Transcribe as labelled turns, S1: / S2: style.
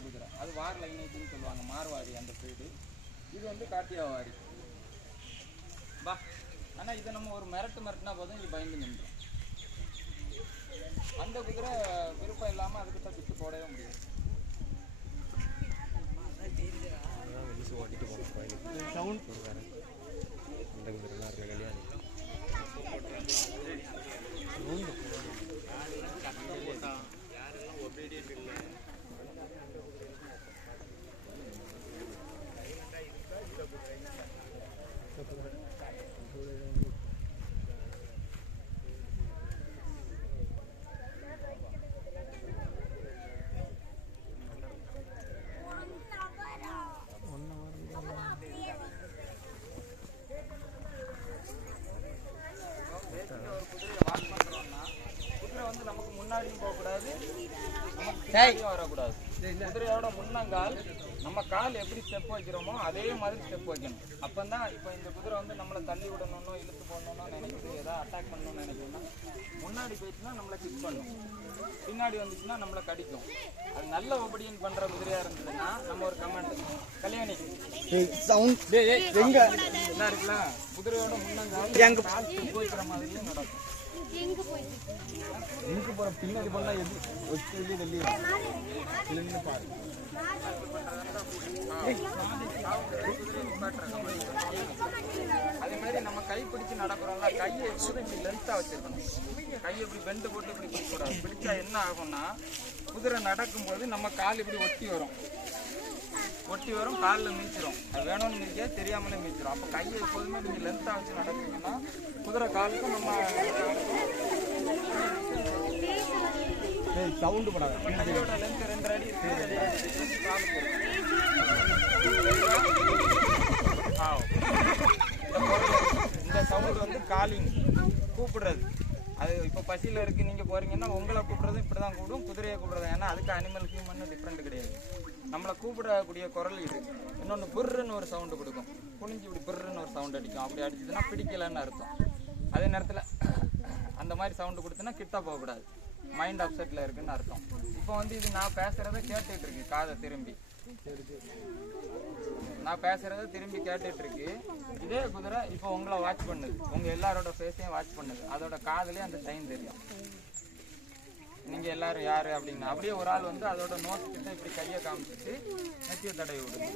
S1: குதிரை அது வார் லைனேஜ்னு சொல்லுவாங்க மார்வாடி அந்த சைடு இது வந்து காட்டியாவாரி பா ஆனா இதை நம்ம ஒரு மிரட்டு மிரட்டினா போதும் இது பயந்து நின்றோம். அந்த குதிரை விருப்பம் இல்லாம அதுக்கிட்ட விட்டு போடவே முடியாது.
S2: ஓட்டிட்டு போகணும் கோயிலுக்கு சவுண்ட் வேறு அந்த குதிரைலாம் இருக்க கல்யாணம்
S1: பேசிக்கா ஒரு குதிரையை வாஷ் பண்றோம்னா குதிரை வந்து நமக்கு முன்னாடியும் போகக்கூடாது வரக்கூடாது. குதிரையோட முன்னங்கால் நம்ம கால் எப்படி ஸ்டெப் வைக்கிறோமோ அதே மாதிரி ஸ்டெப் வைக்கணும். அப்போ தான் இப்போ இந்த குதிரை வந்து நம்மளை தள்ளி விடணும்னோ இழுத்து போடணும்னோ நினைக்குது ஏதாவது அட்டாக் பண்ணணும்னு நினைக்குதுன்னா முன்னாடி போயிடுச்சுன்னா நம்மளை கிக் பண்ணும். பின்னாடி வந்துச்சுன்னா நம்மளை கடிக்கும். அது நல்ல ஒபடியன் பண்ற குதிரையா இருந்ததுன்னா நம்ம ஒரு கமெண்ட் கல்யாணி.
S2: சவுண்ட்.
S1: எங்க? என்ன இருக்குல்ல? குதிரையோட முன்னங்கால் எங்க? கால் ஸ்டெப் வைக்கிற மாதிரியே நடக்கும்.
S3: எங்க
S2: போகிற பின்னாடி போனால் எப்படி ஒச்சு வெளியே வெளியே இல்லைன்னு பாரு.
S1: நம்ம கை பிடிச்சு நடக்கிறோம்ல கையை எப்போதும் இப்படி லென்த்தா வச்சிருக்கணும்? கையை இப்படி பெண்டு போட்டு இப்படி பிடிக்கக்கூடாது பிடிச்சா என்ன ஆகும்னா குதிரை நடக்கும்போது நம்ம கால் இப்படி ஒட்டி வரும். ஒட்டி வரும் காலில் மீச்சிரும் அது வேணும்னு மீதிக்க தெரியாமலே மீச்சிரும் அப்போ கையை எப்போதுமே நீங்கள் லென்த்தாக வச்சு நடக்கிறீங்கன்னா குதிரை காலுக்கும் நம்ம
S2: சவுண்டு போடாத.
S1: கையோட லென்த் ரெண்டு அடி காலு போகும். ஆ. இந்த குரல், இந்த வந்து காலிங் கூப்பிடுறது. அது இப்போ பசியில் இருக்குது நீங்கள் போகிறீங்கன்னா உங்களை கூப்பிட்றதும் இப்படி தான் கூப்பிடும் குதிரையை கூப்பிட்றது ஏன்னா அதுக்கு அனிமல் ஹியூமன் டிஃப்ரெண்ட் கிடையாது. நம்மளை கூப்பிடக்கூடிய குரல் இது. இன்னொன்று புர்ருன்னு ஒரு சவுண்டு கொடுக்கும். குனிஞ்சு இப்படி புர்ருன்னு ஒரு சவுண்ட் அடிக்கும். அப்படி அடிச்சதுன்னா பிடிக்கலன்னு அர்த்தம். அதே நேரத்தில் அந்த மாதிரி சவுண்டு கொடுத்தனா கிட்ட போகக்கூடாது. மைண்ட் அப்செட்டில் இருக்குன்னு அர்த்தம். இப்போ வந்து இது நான் பேசுகிறத கேட்டுட்டு இருக்கு காதை திரும்பி. நான் பேசுறத திரும்பி கேட்டுட்டு இருக்கு இதே குதிரை இப்போ உங்களை வாட்ச் பண்ணுது. உங்க எல்லாரோட ஃபேஸையும் வாட்ச் பண்ணுது. அதோட காதலே அந்த டைம் தெரியும். நீங்க எல்லாரும் யாரு அப்படின்னு. அப்படியே ஒரு ஆள் வந்து அதோட நோஸ் கிட்ட இப்படி கையை காமிச்சிட்டு நெத்திய தடவி விடுங்க.